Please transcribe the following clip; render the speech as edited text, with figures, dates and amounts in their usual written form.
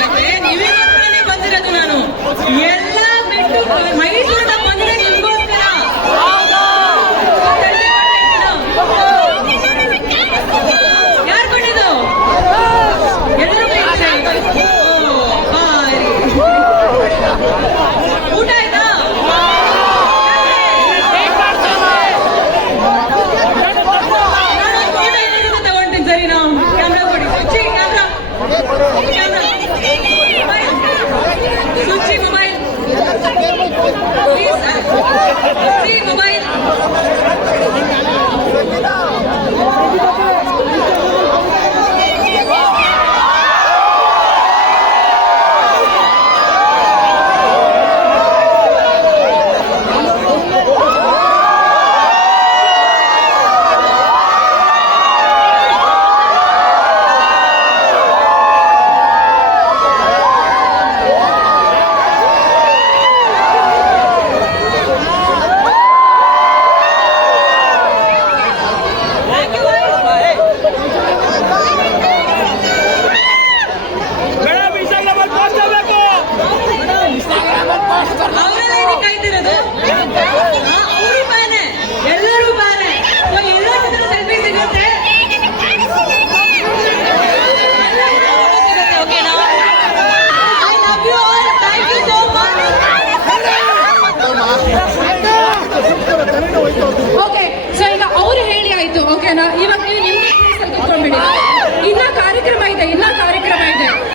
ಗಂಟೆ ನೀವೇ ಬಂದಿರೋದು. ನಾನು ಎಲ್ಲ ಬಿಟ್ಟು ಮೈಸೂರಿನ ಬಂದಿರೋ ನಿಮ್ಗೋಸ್ಕರ. ಯಾರು ಕೊಟ್ಟಿದ್ದು? ಎಲ್ಲರೂ ಊಟ ಆಯ್ತಾ? ತಗೊಂತೀನಿ ಸರಿ. ನಾವು ಕ್ಯಾಮ್ರಾ ಕೊಡಿ. Suchi mobile. Please, see mobile.